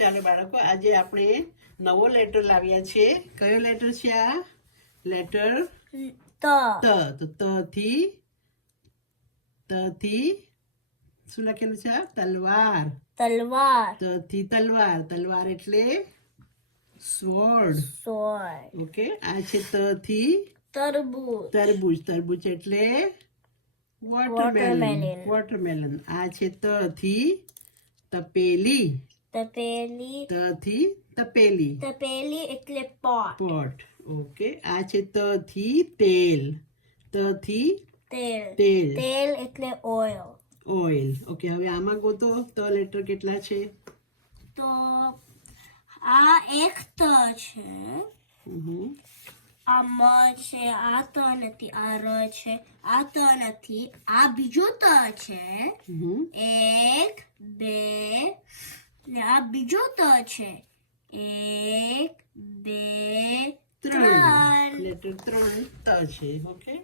ચાલો બાળકો આજે આપણે નવો લેટર લાવ્યા છે કયો લેટર છે આ? લેટર ત. ત. થી ત થી શું લખેલું છે તલવાર. તલવાર. ત થી તલવાર. તલવાર એટલે સ્વોર્ડ સ્વોર્ડ ઓકે આ છે ત થી તરબૂચ. તરબૂચ. તરબૂચ એટલે વોટરમેલન વોટરમેલન આ છે ત થી તપેલી. તપેલી. તથી તપેલી. તપેલી એટલે પોટ. પોટ. ઓકે. આ છે તથી તેલ. તથી તેલ. તેલ. તેલ એટલે ઓઇલ. ઓઇલ. ઓકે. હવે આમાં ગોતો. ત લેટર કેટલા છે? તો આ એક ત છે. આ મ છે આ ત નથી આ ર છે. આ ત નથી આ બીજો ત છે. એક બે ને આ બીજો ત છે. એક બે ત્રણ. લેટર ત્રણ ત છે ઓકે?